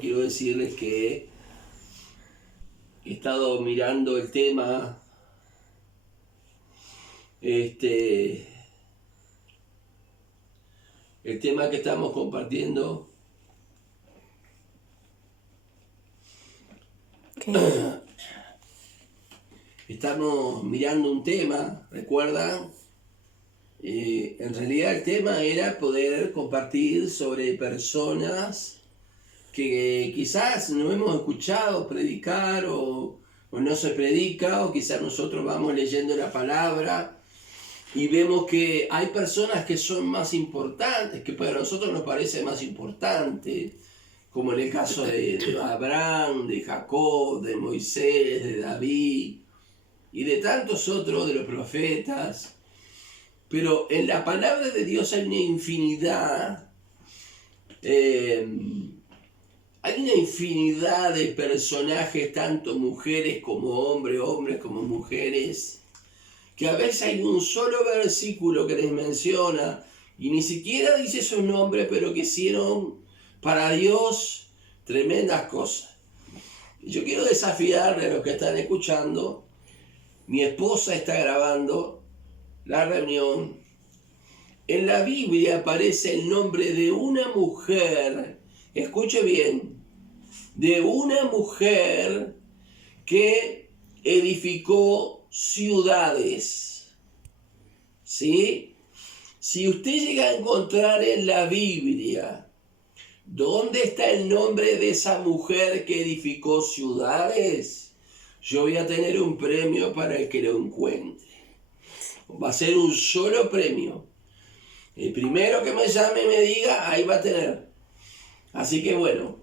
Quiero decirles que he estado mirando el tema, este, el tema que estamos compartiendo. Okay. Estamos mirando un tema, ¿recuerdan? En realidad el tema era poder compartir sobre personas que quizás no hemos escuchado predicar o no se predica, o quizás nosotros vamos leyendo la palabra y vemos que hay personas que son más importantes, que para nosotros nos parece más importante, como en el caso de Abraham, de Jacob, de Moisés, de David y de tantos otros, de los profetas. Pero en la palabra de Dios hay una infinidad, hay una infinidad de personajes, tanto mujeres como hombres, hombres como mujeres, que a veces hay un solo versículo que les menciona y ni siquiera dice su nombre, pero que hicieron para Dios tremendas cosas. Yo quiero desafiarle a los que están escuchando. Mi esposa está grabando la reunión. En la Biblia aparece el nombre de una mujer, escuche bien, de una mujer que edificó ciudades. ¿Sí? Si usted llega a encontrar en la Biblia dónde está el nombre de esa mujer que edificó ciudades, yo voy a tener un premio para el que lo encuentre. Va a ser un solo premio. El primero que me llame y me diga, ahí va a tener. Así que bueno,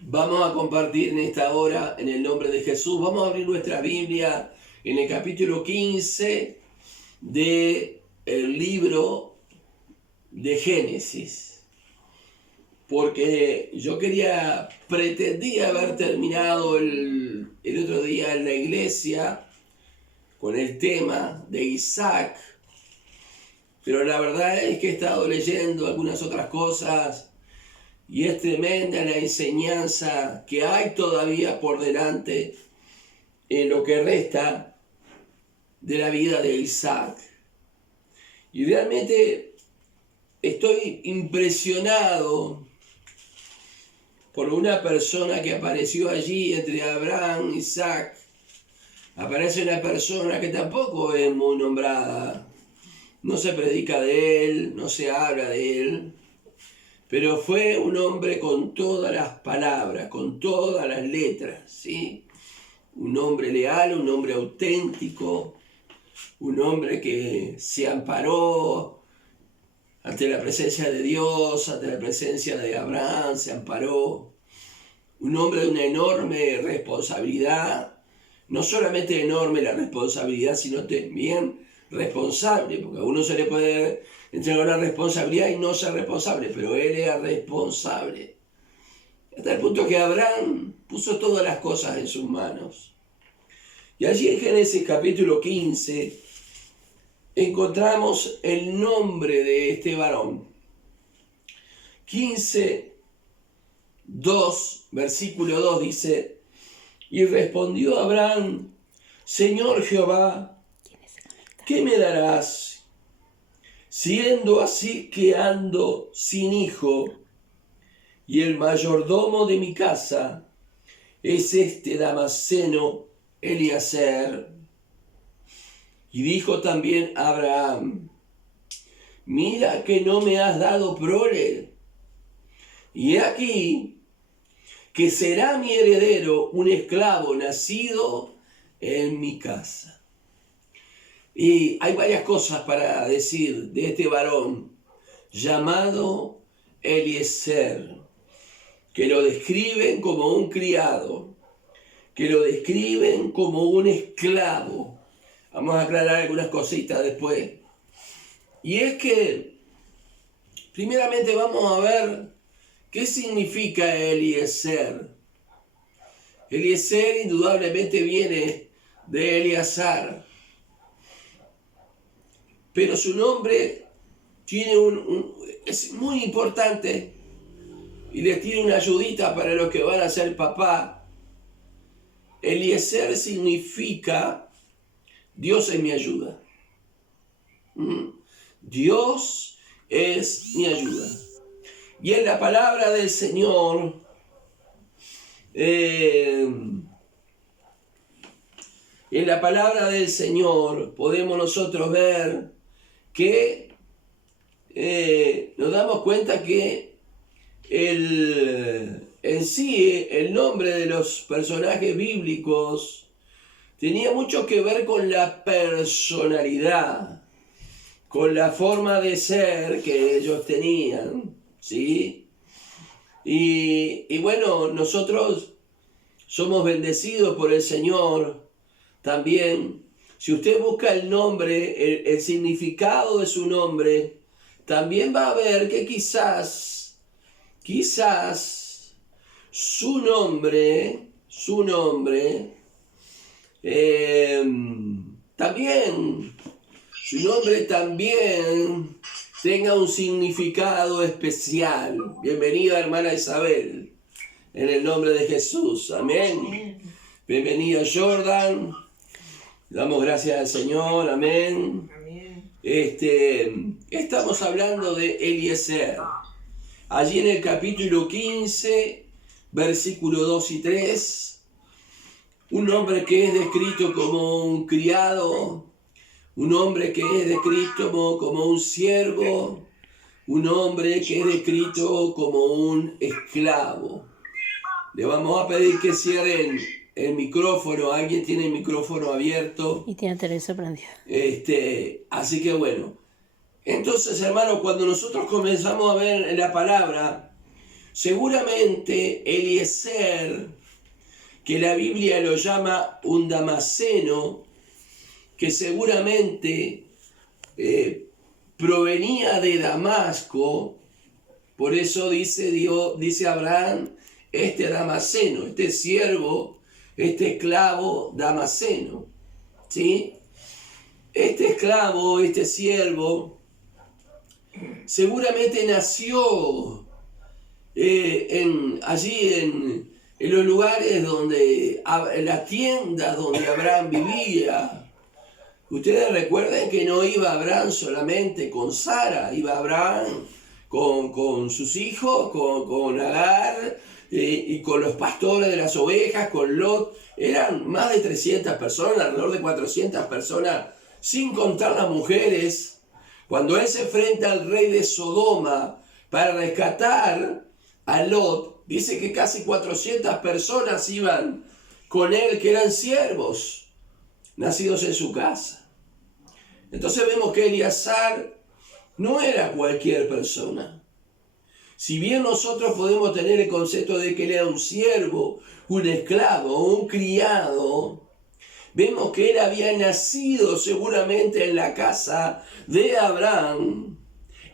vamos a compartir en esta hora en el nombre de Jesús. Vamos a abrir nuestra Biblia en el capítulo 15 del libro de Génesis. Porque yo pretendía haber terminado el otro día en la iglesia con el tema de Isaac, pero la verdad es que he estado leyendo algunas otras cosas y es tremenda la enseñanza que hay todavía por delante en lo que resta de la vida de Isaac. Y realmente estoy impresionado por una persona que apareció allí entre Abraham y Isaac. Aparece una persona que tampoco es muy nombrada. No se predica de él, no se habla de él, pero fue un hombre con todas las palabras, con todas las letras, ¿sí? Un hombre leal, un hombre auténtico, un hombre que se amparó ante la presencia de Dios, ante la presencia de Abraham, se amparó. Un hombre de una enorme responsabilidad, no solamente enorme la responsabilidad, sino también responsable, porque a uno se le puede entregar una responsabilidad y no ser responsable, pero él era responsable. Hasta el punto que Abraham puso todas las cosas en sus manos. Y allí en Génesis capítulo 15 encontramos el nombre de este varón. 15, 2, versículo 2 dice: y respondió Abraham, Señor Jehová, ¿qué me darás, siendo así que ando sin hijo, y el mayordomo de mi casa es este Damaseno Eliezer? Y dijo también Abraham, mira que no me has dado prole, y he aquí que será mi heredero un esclavo nacido en mi casa. Y hay varias cosas para decir de este varón llamado Eliezer, que lo describen como un criado, que lo describen como un esclavo. Vamos a aclarar algunas cositas después. Y es que, primeramente vamos a ver qué significa Eliezer. Eliezer indudablemente viene de Eleazar, pero su nombre tiene es muy importante y les tiro una ayudita para los que van a ser papá. Eliezer significa Dios es mi ayuda. Dios es mi ayuda. Y en la palabra del Señor, podemos nosotros ver que nos damos cuenta que en sí el nombre de los personajes bíblicos tenía mucho que ver con la personalidad, con la forma de ser que ellos tenían, ¿sí? Y bueno, nosotros somos bendecidos por el Señor también. Si usted busca el nombre, el significado de su nombre, también va a ver que quizás su nombre también tenga un significado especial. Bienvenida, hermana Isabel, en el nombre de Jesús. Amén. Bienvenida, Jordan. Damos gracias al Señor. Amén. Estamos hablando de Eliezer. Allí en el capítulo 15, versículo 2 y 3, un hombre que es descrito como un criado, un hombre que es descrito como un siervo, un hombre que es descrito como un esclavo. Le vamos a pedir que cierren el micrófono. ¿Alguien tiene el micrófono abierto? Y tiene Teresa prendida. Así que bueno. Entonces, hermanos, cuando nosotros comenzamos a ver la palabra, seguramente Eliezer, que la Biblia lo llama un damaseno, que seguramente provenía de Damasco, por eso dice Abraham, este damaseno, este siervo, este esclavo damaseno, ¿sí? Este esclavo, este siervo, seguramente nació allí en los lugares en las tiendas donde Abraham vivía. Ustedes recuerden que no iba Abraham solamente con Sara, iba Abraham con sus hijos, con Agar y con los pastores de las ovejas, con Lot. Eran más de 300 personas, alrededor de 400 personas, sin contar las mujeres. Cuando él se enfrenta al rey de Sodoma para rescatar a Lot, dice que casi 400 personas iban con él, que eran siervos, nacidos en su casa. Entonces vemos que Eliezer no era cualquier persona. Si bien nosotros podemos tener el concepto de que él era un siervo, un esclavo, un criado, vemos que él había nacido seguramente en la casa de Abraham,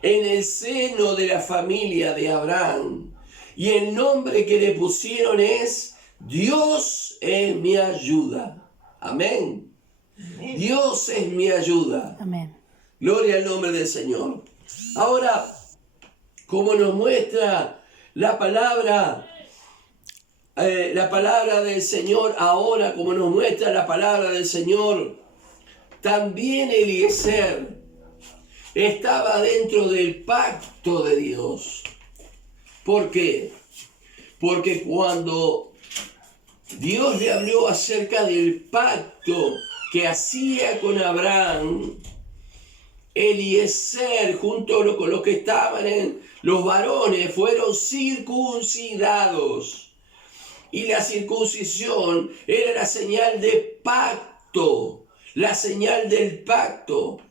en el seno de la familia de Abraham. Y el nombre que le pusieron es Dios es mi ayuda. Amén. Amén. Dios es mi ayuda. Amén. Gloria al nombre del Señor. Ahora, como nos muestra la palabra del Señor, ahora como nos muestra la palabra del Señor, también Eliezer estaba dentro del pacto de Dios. ¿Por qué? Porque cuando Dios le habló acerca del pacto que hacía con Abraham, Eliezer junto con los que estaban los varones fueron circuncidados. Y la circuncisión era la señal de pacto, la señal del pacto.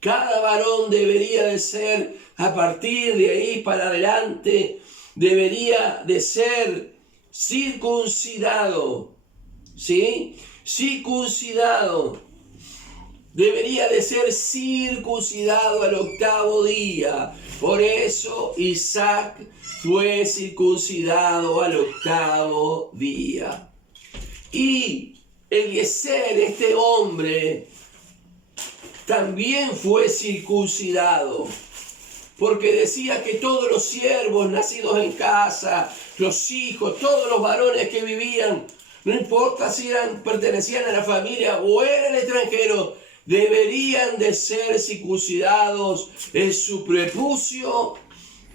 Cada varón debería de ser, a partir de ahí para adelante, debería de ser circuncidado, ¿sí? Circuncidado. Debería de ser circuncidado al 8º día. Por eso Isaac fue circuncidado al 8º día. Y Eliezer, este hombre, también fue circuncidado. porque decía que todos los siervos nacidos en casa, los hijos, todos los varones que vivían, no importa si pertenecían a la familia o eran extranjeros, deberían de ser circuncidados en su prepucio,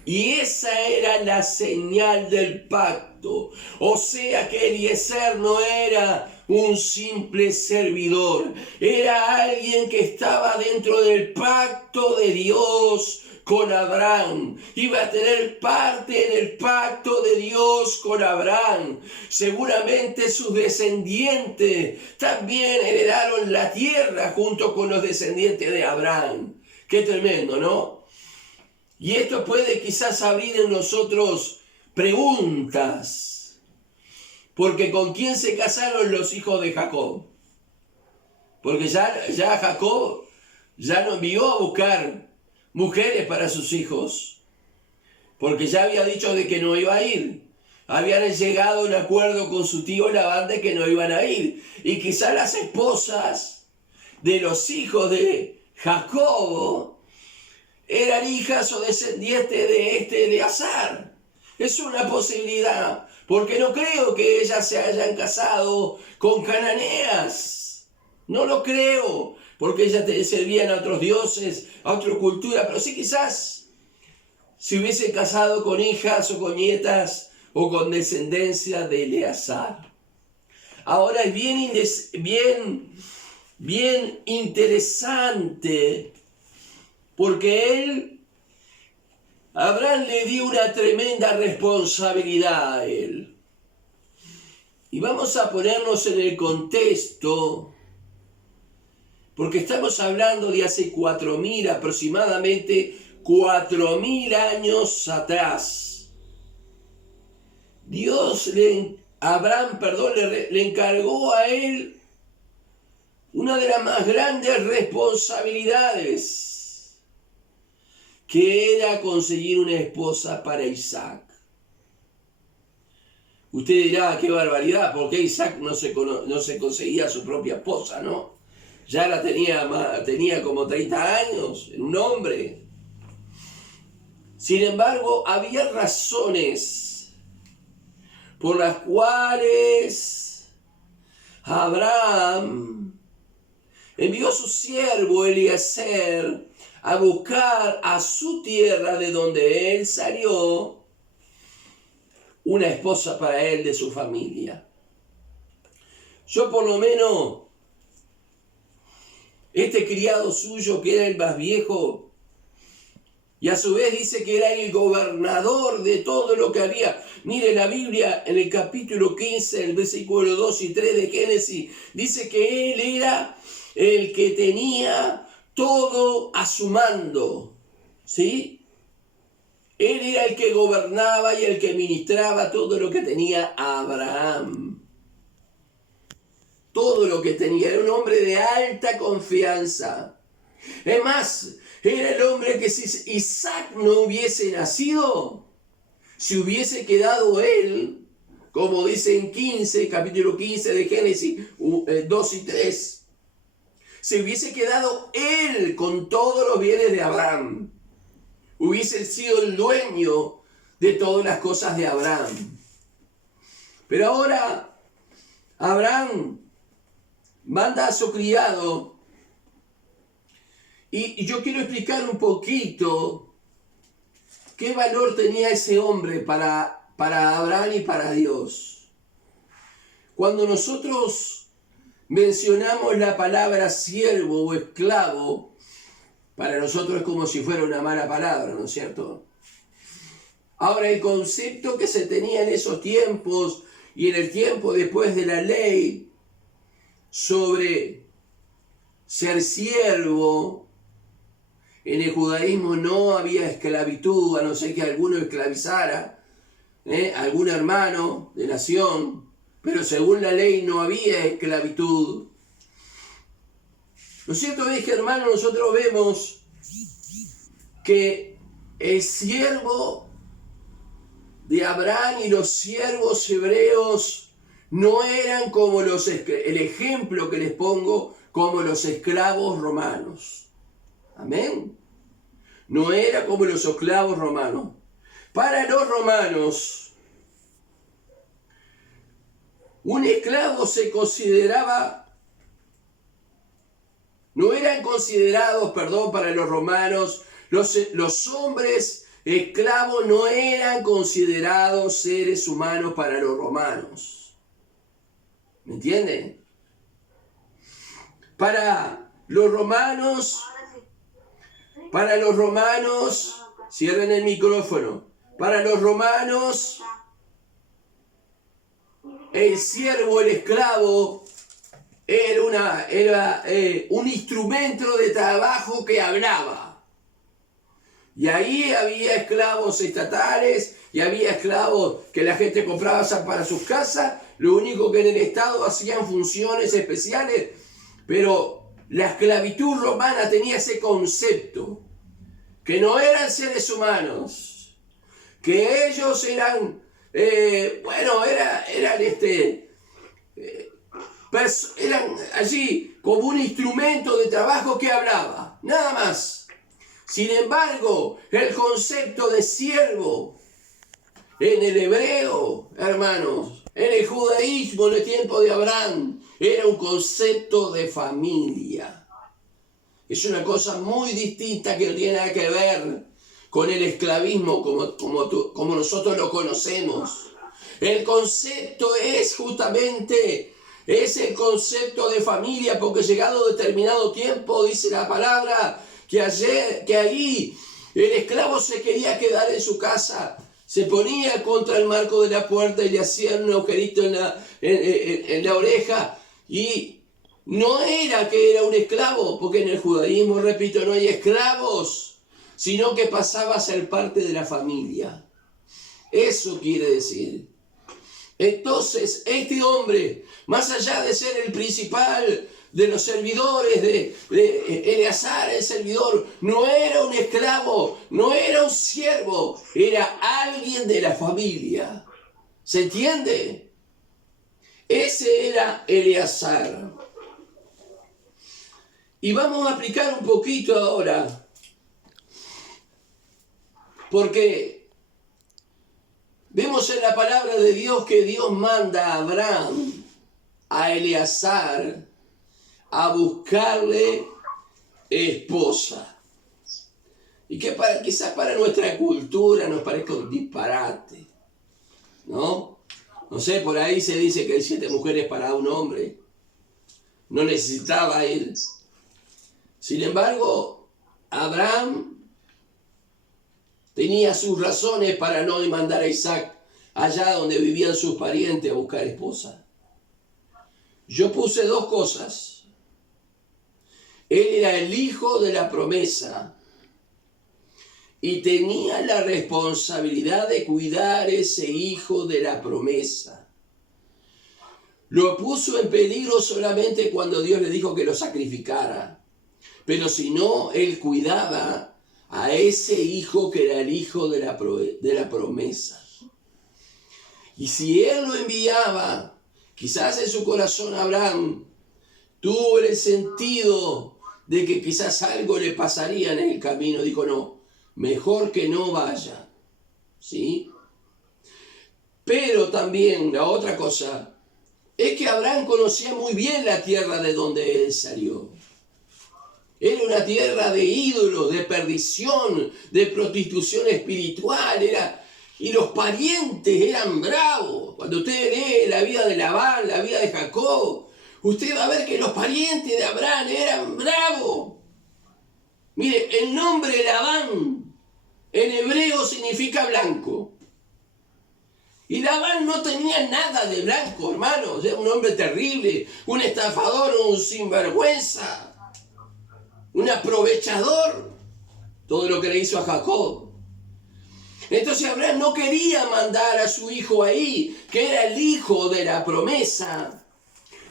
y esa era la señal del pacto. O sea que Eliezer no era un simple servidor, era alguien que estaba dentro del pacto de Dios con Abraham. Iba a tener parte en el pacto de Dios con Abraham. Seguramente sus descendientes también heredaron la tierra junto con los descendientes de Abraham. Qué tremendo, ¿no? Y esto puede quizás abrir en nosotros preguntas. Porque ¿con quién se casaron los hijos de Jacob? Porque ya Jacob ya no envió a buscar mujeres para sus hijos, porque ya había dicho de que no iba a ir. Habían llegado a un acuerdo con su tío Labán de que no iban a ir. Y quizás las esposas de los hijos de Jacobo eran hijas o descendientes de Azar. Es una posibilidad, porque no creo que ellas se hayan casado con cananeas. No lo creo, porque ellas servían a otros dioses, a otra cultura, pero sí quizás se hubiese casado con hijas o con nietas o con descendencia de Eleazar. Ahora es bien interesante, porque Abraham le dio una tremenda responsabilidad a él. Y vamos a ponernos en el contexto, porque estamos hablando de hace aproximadamente 4.000 años atrás. Abraham le encargó a él una de las más grandes responsabilidades, que era conseguir una esposa para Isaac. Usted dirá, qué barbaridad, ¿por qué Isaac no se conseguía su propia esposa, no? Ya la tenía como 30 años, era un hombre. Sin embargo, había razones por las cuales Abraham envió a su siervo Eliezer a buscar a su tierra, de donde él salió, una esposa para él de su familia. Yo por lo menos, este criado suyo, que era el más viejo, y a su vez dice que era el gobernador de todo lo que había. Mire la Biblia en el capítulo 15, el versículo 2 y 3 de Génesis, dice que él era el que tenía todo a su mando, ¿sí? Él era el que gobernaba y el que ministraba todo lo que tenía Abraham. Todo lo que tenía. Era un hombre de alta confianza. Es más, era el hombre que si Isaac no hubiese nacido, si hubiese quedado él, como dice en capítulo 15 de Génesis 2 y 3, si hubiese quedado él con todos los bienes de Abraham, hubiese sido el dueño de todas las cosas de Abraham. Pero ahora Abraham manda a su criado, y yo quiero explicar un poquito qué valor tenía ese hombre para Abraham y para Dios. Cuando nosotros mencionamos la palabra siervo o esclavo, para nosotros es como si fuera una mala palabra, ¿no es cierto? Ahora, el concepto que se tenía en esos tiempos y en el tiempo después de la ley sobre ser siervo, en el judaísmo no había esclavitud, a no ser que alguno esclavizara, algún hermano de nación, pero según la ley no había esclavitud. Lo cierto es que, hermanos, nosotros vemos que el siervo de Abraham y los siervos hebreos no eran como el ejemplo que les pongo, como los esclavos romanos. Amén. no era como los esclavos romanos. Para los romanos, un esclavo se consideraba, no eran considerados, para los romanos, los hombres esclavos no eran considerados seres humanos para los romanos. ¿Me entienden? Para los romanos, cierren el micrófono. Para los romanos, el siervo, el esclavo, era un instrumento de trabajo que hablaba. Y ahí había esclavos estatales y había esclavos que la gente compraba para sus casas. Lo único que en el Estado hacían funciones especiales. Pero la esclavitud romana tenía ese concepto, que no eran seres humanos, que ellos eran, eran allí como un instrumento de trabajo que hablaba, nada más. Sin embargo, el concepto de siervo en el hebreo, hermanos, en el judaísmo, en el tiempo de Abraham, era un concepto de familia. Es una cosa muy distinta que no tiene nada que ver con el esclavismo como nosotros lo conocemos. El concepto es justamente, es el concepto de familia, porque llegado determinado tiempo, dice la palabra, que ahí el esclavo se quería quedar en su casa, se ponía contra el marco de la puerta y le hacían un agujerito en la oreja, y no era que era un esclavo, porque en el judaísmo, repito, no hay esclavos, sino que pasaba a ser parte de la familia. Eso quiere decir. Entonces, este hombre, más allá de ser el principal de los servidores de Eleazar, el servidor, no era un esclavo, no era un siervo, era alguien de la familia. ¿Se entiende? Ese era Eleazar. Y vamos a aplicar un poquito ahora, porque vemos en la palabra de Dios que Dios manda a Abraham, a Eleazar, a buscarle esposa. Y que quizás para nuestra cultura nos parezca un disparate, ¿no? No sé, por ahí se dice que hay 7 mujeres para un hombre. No necesitaba ir. Sin embargo, Abraham tenía sus razones para no mandar a Isaac allá donde vivían sus parientes a buscar esposa. Yo puse 2 cosas. Él era el hijo de la promesa y tenía la responsabilidad de cuidar ese hijo de la promesa. Lo puso en peligro solamente cuando Dios le dijo que lo sacrificara. Pero si no, él cuidaba a ese hijo que era el hijo de la promesa. Y si él lo enviaba, quizás en su corazón Abraham tuvo el sentido de que quizás algo le pasaría en el camino. Dijo, no, mejor que no vaya. ¿Sí? Pero también la otra cosa es que Abraham conocía muy bien la tierra de donde él salió. Era una tierra de ídolos, de perdición, de prostitución espiritual. Y los parientes eran bravos. Cuando usted lee la vida de Labán, la vida de Jacob, usted va a ver que los parientes de Abraham eran bravos. Mire, el nombre Labán en hebreo significa blanco. Y Labán no tenía nada de blanco, hermanos. Era un hombre terrible, un estafador, un sinvergüenza, un aprovechador. Todo lo que le hizo a Jacob. Entonces Abraham no quería mandar a su hijo ahí, que era el hijo de la promesa.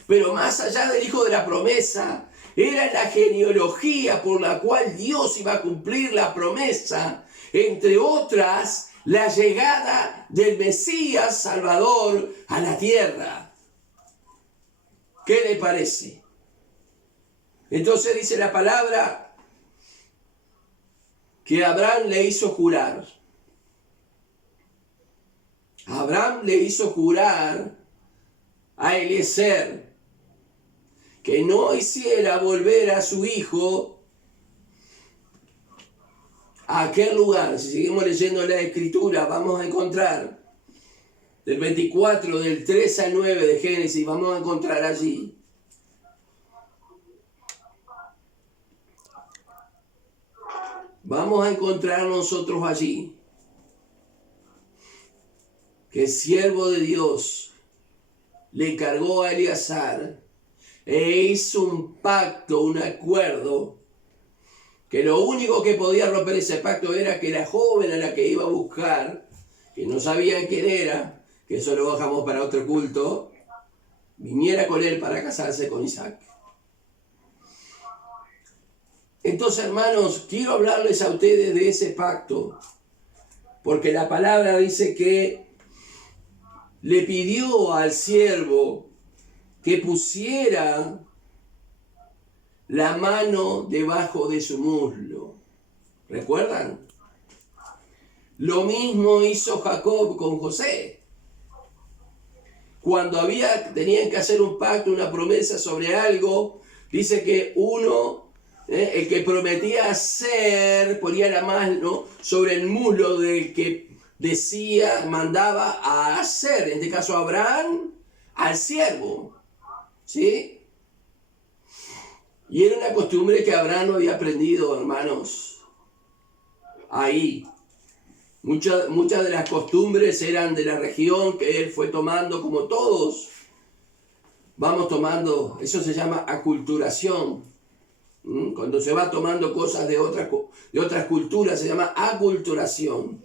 Pero más allá del hijo de la promesa, era la genealogía por la cual Dios iba a cumplir la promesa. Entre otras, la llegada del Mesías Salvador a la tierra. ¿Qué le parece? Entonces dice la palabra que Abraham le hizo jurar. Abraham le hizo jurar a Eliezer que no hiciera volver a su hijo a aquel lugar. Si seguimos leyendo la Escritura, vamos a encontrar del 24, del 3 al 9 de Génesis, vamos a encontrar allí vamos a encontrar nosotros allí que el siervo de Dios le encargó a Eleazar e hizo un pacto, un acuerdo, que lo único que podía romper ese pacto era que la joven a la que iba a buscar, que no sabía quién era, que eso lo bajamos para otro culto, viniera con él para casarse con Isaac. Entonces, hermanos, quiero hablarles a ustedes de ese pacto, porque la palabra dice que le pidió al siervo que pusiera la mano debajo de su muslo. ¿Recuerdan? Lo mismo hizo Jacob con José. Cuando tenían que hacer un pacto, una promesa sobre algo, dice que el que prometía hacer, ponía la mano sobre el muslo del que mandaba a hacer, en este caso Abraham, al siervo, ¿sí? Y era una costumbre que Abraham no había aprendido, hermanos, ahí. Muchas de las costumbres eran de la región que él fue tomando, como todos vamos tomando. Eso se llama aculturación. Cuando se va tomando cosas de otras culturas, se llama aculturación.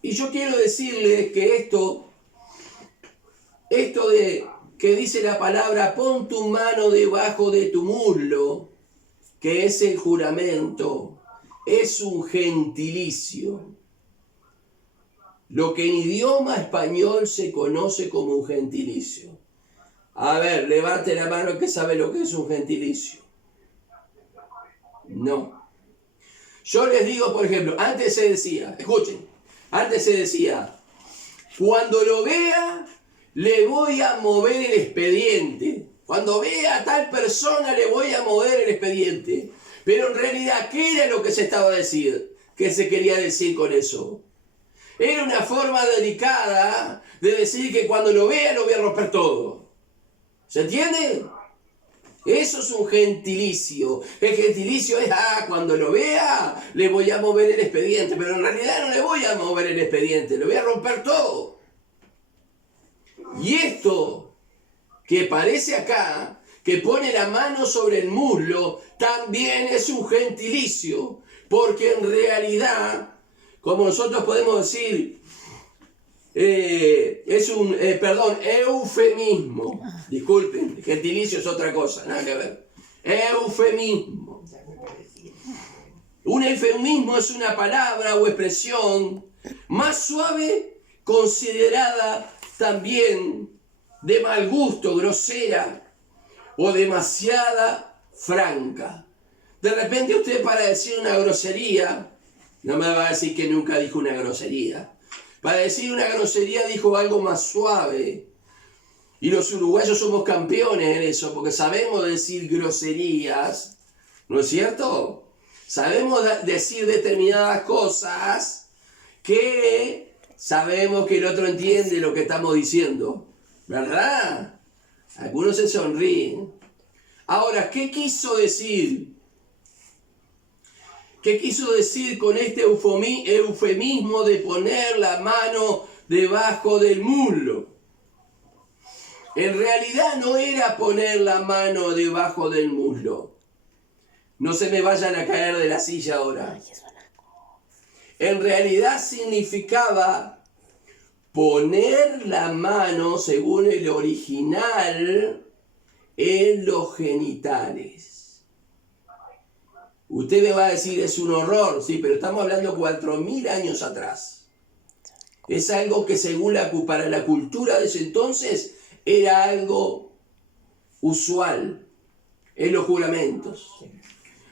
Y yo quiero decirles que esto de que dice la palabra, pon tu mano debajo de tu muslo, que es el juramento, es un gentilicio. Lo que en idioma español se conoce como un gentilicio. A ver, levante la mano que sabe lo que es un gentilicio. No. Yo les digo, por ejemplo, antes se decía, escuchen, cuando lo vea, le voy a mover el expediente. Cuando vea a tal persona, le voy a mover el expediente. Pero en realidad, ¿qué era lo que se quería decir con eso? Era una forma delicada de decir que cuando lo vea, lo voy a romper todo. ¿Se entiende? Eso es un gentilicio. El gentilicio es, cuando lo vea, le voy a mover el expediente. Pero en realidad no le voy a mover el expediente, le voy a romper todo. Y esto que parece acá, que pone la mano sobre el muslo, también es un gentilicio. Porque en realidad, como nosotros podemos decir, es un, eufemismo. Disculpen, gentilicio es otra cosa, nada que ver. Eufemismo. Un eufemismo es una palabra o expresión más suave, considerada también de mal gusto, grosera o demasiada franca. De repente usted, para decir una grosería, no me va a decir que nunca dijo una grosería. Para decir una grosería dijo algo más suave. Y los uruguayos somos campeones en eso, porque sabemos decir groserías, ¿no es cierto? Sabemos decir determinadas cosas que sabemos que el otro entiende lo que estamos diciendo, ¿verdad? Algunos se sonríen. Ahora, ¿qué quiso decir? ¿Qué quiso decir con este eufemismo de poner la mano debajo del muslo? En realidad no era poner la mano debajo del muslo. No se me vayan a caer de la silla ahora. En realidad significaba poner la mano, según el original, en los genitales. Usted me va a decir, es un horror, sí, pero estamos hablando 4.000 años atrás. Es algo que para la cultura de ese entonces era algo usual en los juramentos.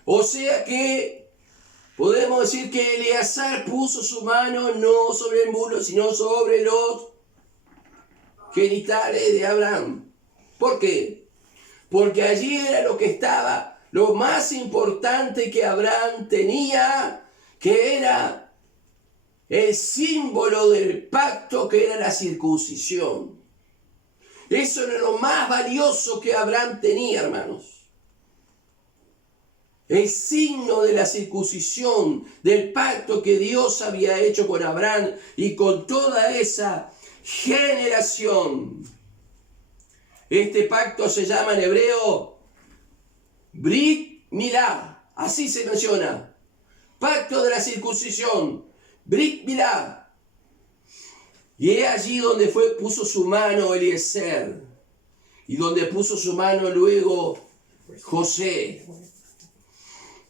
O sea que podemos decir que Eleazar puso su mano no sobre el muslo, sino sobre los genitales de Abraham. ¿Por qué? Porque allí era lo que estaba, lo más importante que Abraham tenía, que era el símbolo del pacto, que era la circuncisión. Eso era lo más valioso que Abraham tenía, hermanos. El signo de la circuncisión, del pacto que Dios había hecho con Abraham y con toda esa generación. Este pacto se llama en hebreo Brit Milá, así se menciona. Pacto de la circuncisión, Brit Milá. Y es allí donde puso su mano Eliezer, y donde puso su mano luego José.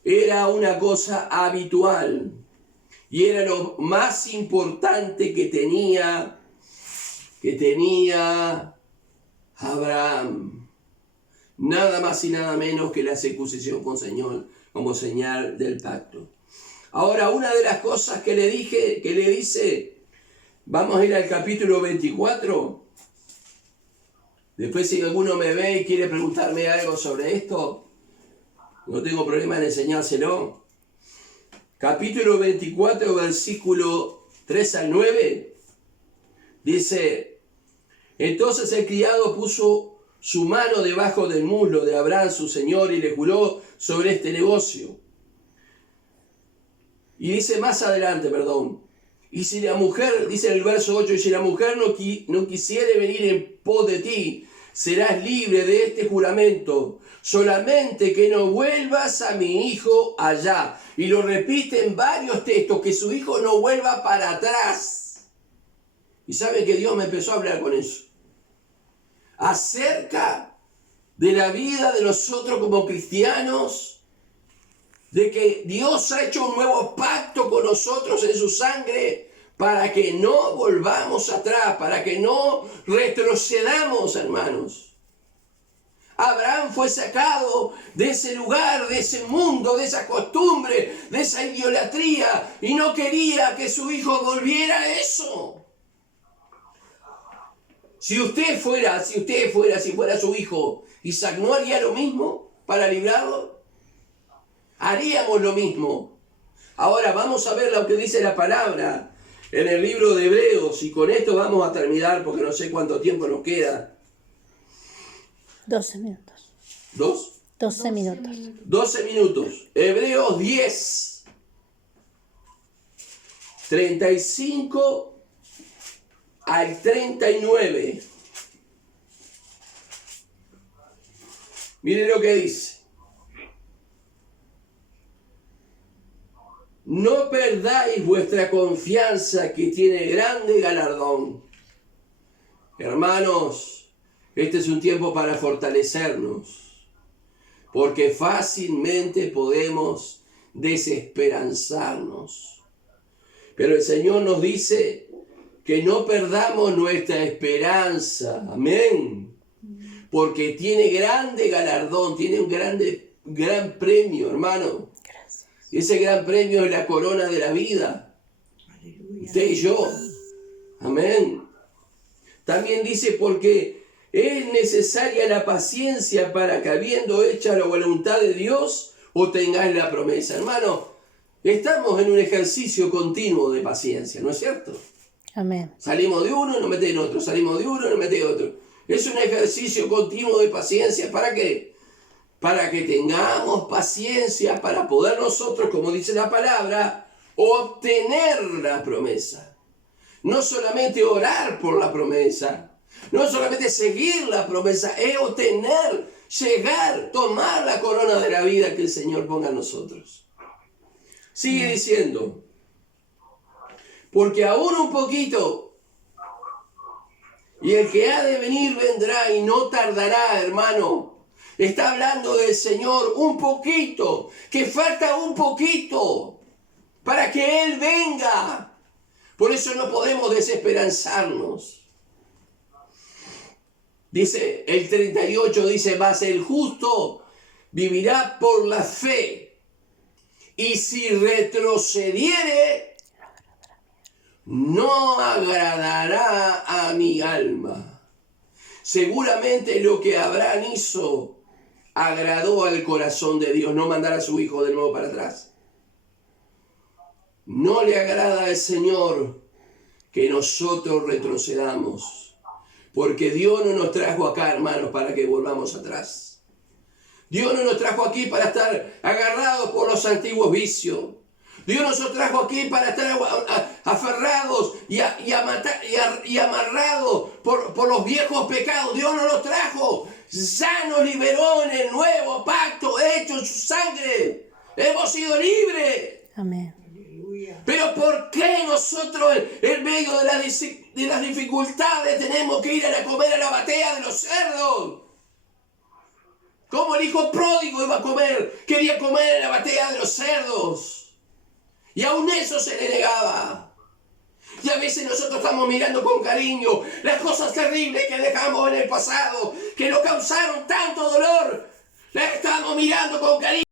Era una cosa habitual, y era lo más importante que tenía Abraham. Nada más y nada menos que la circuncisión con Señor, como señal del pacto. Ahora, una de las cosas que le dice, vamos a ir al capítulo 24. Después, si alguno me ve y quiere preguntarme algo sobre esto, no tengo problema en enseñárselo. Capítulo 24, versículo 3 al 9, dice: entonces el criado puso su mano debajo del muslo de Abraham, su señor, y le juró sobre este negocio. Y dice más adelante, y si la mujer, dice en el verso 8, y si la mujer no quisiere venir en pos de ti, serás libre de este juramento, solamente que no vuelvas a mi hijo allá. Y lo repite en varios textos, que su hijo no vuelva para atrás. Y sabe que Dios me empezó a hablar con eso, acerca de la vida de nosotros como cristianos, de que Dios ha hecho un nuevo pacto con nosotros en su sangre, para que no volvamos atrás, para que no retrocedamos, hermanos. Abraham fue sacado de ese lugar, de ese mundo, de esa costumbre, de esa idolatría, y no quería que su hijo volviera a eso. Si fuera su hijo, Isaac, ¿no haría lo mismo para librarlo? Haríamos lo mismo. Ahora vamos a ver lo que dice la palabra en el libro de Hebreos, y con esto vamos a terminar porque no sé cuánto tiempo nos queda. 12 minutos. ¿Dos? 12 minutos. 12 minutos. Hebreos 10, 35 al 39. Miren lo que dice: no perdáis vuestra confianza, que tiene grande galardón. Hermanos, este es un tiempo para fortalecernos, porque fácilmente podemos desesperanzarnos. Pero el Señor nos dice que no perdamos nuestra esperanza. Amén. Porque tiene grande galardón, tiene un gran premio, hermano. Gracias. Y ese gran premio es la corona de la vida. Aleluya. Usted y yo. Amén. También dice, porque es necesaria la paciencia para que, habiendo hecha la voluntad de Dios, obtengáis la promesa. Hermano, estamos en un ejercicio continuo de paciencia, ¿no es cierto? Amén. Salimos de uno y nos metemos en otro, salimos de uno y nos metemos en otro. Es un ejercicio continuo de paciencia. ¿Para qué? Para que tengamos paciencia para poder nosotros, como dice la palabra, obtener la promesa. No solamente orar por la promesa, no solamente seguir la promesa, es obtener, llegar, tomar la corona de la vida que el Señor ponga en nosotros. Sigue diciendo: porque aún un poquito, y el que ha de venir vendrá y no tardará, hermano. Está hablando del Señor, un poquito, que falta un poquito para que Él venga. Por eso no podemos desesperanzarnos. Dice el 38, dice: mas el justo vivirá por la fe, y si retrocediere, no agradará a mi alma. Seguramente lo que Abraham hizo agradó al corazón de Dios, no mandar a su hijo de nuevo para atrás. No le agrada al Señor que nosotros retrocedamos, porque Dios no nos trajo acá, hermanos, para que volvamos atrás. Dios no nos trajo aquí para estar agarrados por los antiguos vicios. Dios nos trajo aquí para estar aferrados y amarrados por los viejos pecados. Dios no nos trajo. Ya nos liberó en el nuevo pacto hecho en su sangre. Hemos sido libres. Amén. Pero ¿por qué nosotros en medio de las dificultades tenemos que ir a comer a la batea de los cerdos? Como el hijo pródigo iba a comer, quería comer en la batea de los cerdos. Y aún eso se le negaba. Y a veces nosotros estamos mirando con cariño las cosas terribles que dejamos en el pasado, que nos causaron tanto dolor. Las estamos mirando con cariño.